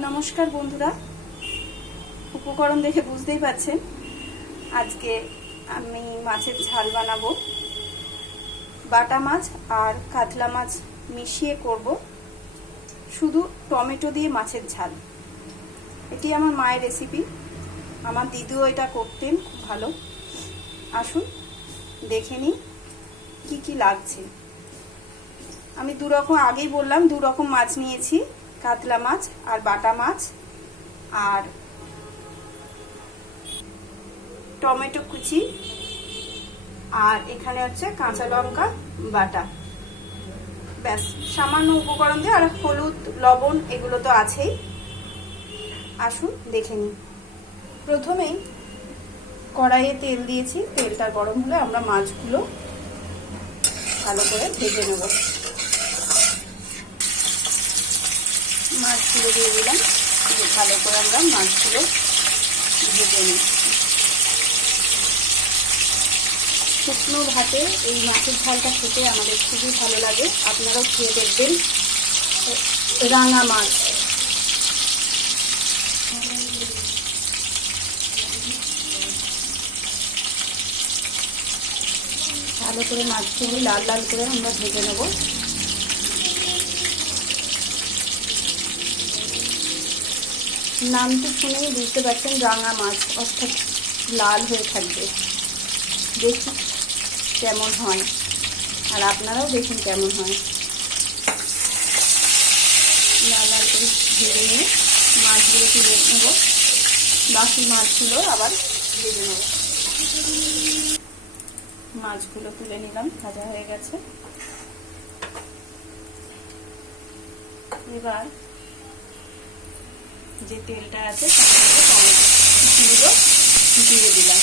নমস্কার বন্ধুরা, উপকরণ দেখে বুঝতেই পাচ্ছেন আজকে আমি মাছের ঝাল বানাবো। বাটা মাছ আর কাতলা মাছ মিশিয়ে করব, শুধু টমেটো দিয়ে মাছের ঝাল। এটি আমার মায়ের রেসিপি, আমার দিদিও এটা করতেন খুব ভালো। আসুন দেখে নিই কি কি লাগছে। আমি আগেই বললাম দু রকম মাছ নিয়েছি, কাতলা মাছ আর বাটা মাছ, আর টমেটো কুচি, আর এখানে হচ্ছে কাঁচা লঙ্কা বাটা। ব্যাস, সামান্য উপকরণ দিয়ে, আর হলুদ লবণ এগুলো তো আছেই। আসুন দেখে নিই। প্রথমেই কড়াইয়ে তেল দিয়েছি, তেলটা গরম হলে আমরা মাছগুলো ভালো করে ভেজে নেব। মাছগুলো দিয়ে দিলাম, ভালো করে আমরা মাছগুলো ভেজে নিই। শুকনো ভাতে এই মাছের ঝালটা খেতে আমাদের খুবই ভালো লাগে, আপনারাও খেয়ে দেখবেন। রাঙা মাছ ভালো করে মাছগুলি লাল লাল করে আমরা ভেজে নেব। নামটি শুনেই বুঝতে পারছেন রাঙা মাছ, অর্থাৎ লাল হয়ে থাকবে। দেখি কেমন হয়, আর আপনারাও দেখুন কেমন হয়। লাল লাল করে ভেজে নিয়ে মাছগুলো তুলে নেব, বাকি মাছগুলো আবার ভেজে নেব। মাছগুলো তুলে নিলাম, ভাজা হয়ে গেছে। এবার যে তেলটা আছে টমেটো কুচিগুলো দিয়ে দিলাম,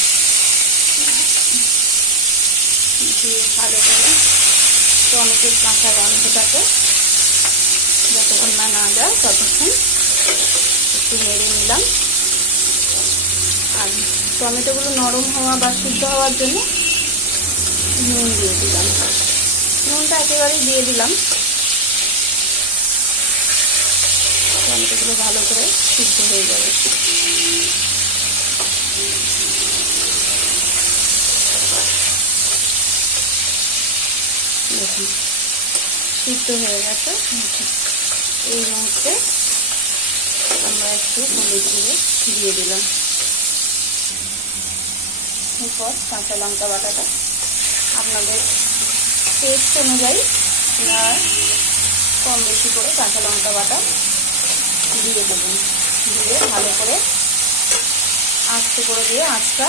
দিয়ে ভালো করে টমেটোর কাঁচা গন্ধটাকে যতক্ষণ না যায় ততক্ষণ একটু নেড়ে নিলাম। আর টমেটোগুলো নরম হওয়া বা সিদ্ধ হওয়ার জন্য নুন দিয়ে দিলাম। নুনটা একেবারেই দিয়ে দিলাম। টমেটোগুলো ভালো করে সিদ্ধ হয়ে যাবে। দেখুন সিদ্ধ হয়ে গেছে। এই মুহূর্তে আমরা একটু হলুদ গুঁড়ো দিয়ে দিলাম। এরপর কাঁচা লঙ্কা বাটাটা আপনাদের টেস্ট অনুযায়ী আপনারা কম বেশি করে কাঁচা লঙ্কা বাটা দিয়ে দেবেন। দিয়ে ভালো করে আস্তে করে দিয়ে আঁচটা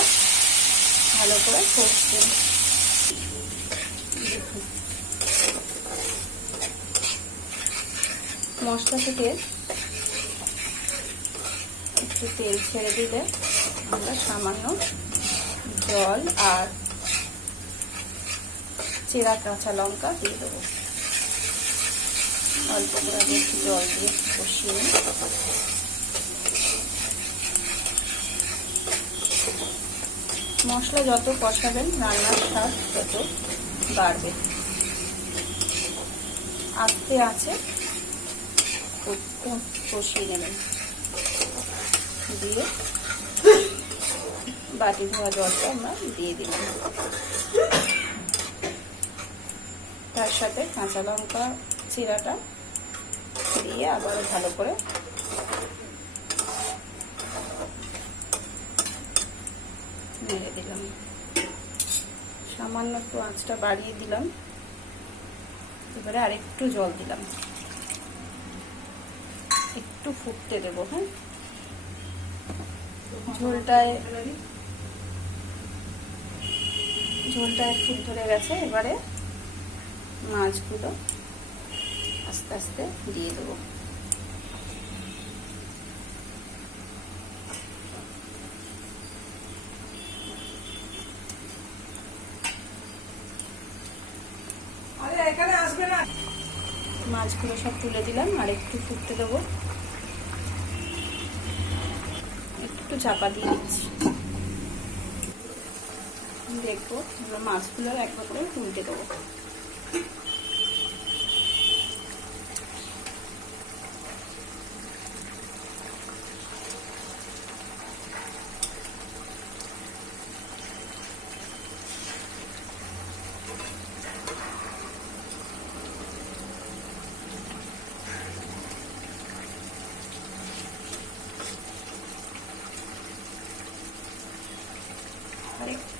ভালো করে কষবেন। মশলা থেকে একটু তেল ছেড়ে দিলে আমরা সামান্য জল আর চেরা কাঁচা লঙ্কা দিয়ে দেবো। অল্প করে আমি একটু জল দিয়ে কষিয়ে নিই। মশলা যত কষাবেন রান্নার স্বাদ তত বাড়বে। আস্তে আছে কষিয়ে নেবেন, দিয়ে বাটি ধোয়া জলটা আমরা দিয়ে দিলাম। তার সাথে কাঁচা লঙ্কা চিরাটা দিয়ে আবারও ভালো করে নেড়ে দিলাম। সামান্য একটু আঁচটা বাড়িয়ে দিলাম। এবারে আরেকটু জল দিলাম, একটু ফুটতে দেবো। হ্যাঁ, ঝোলটায় ফুট ধরে গেছে। এবারে মাছগুলো আস্তে আস্তে দিয়ে দেবো। মাছগুলো সব তুলে দিলাম, আর একটু ফুটতে দেবো। একটু চাপা দিয়ে দিচ্ছি। দেখবো মাছগুলো একবার করে তুলতে দেবো।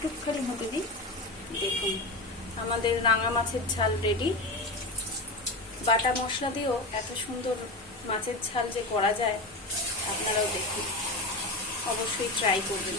একটুখানি হতে দিই। দেখুন আমাদের রাঙা মাছের ঝাল রেডি। বাটা মশলা দিয়েও এত সুন্দর মাছের ঝাল যে করা যায়, আপনারাও দেখুন, অবশ্যই ট্রাই করবেন।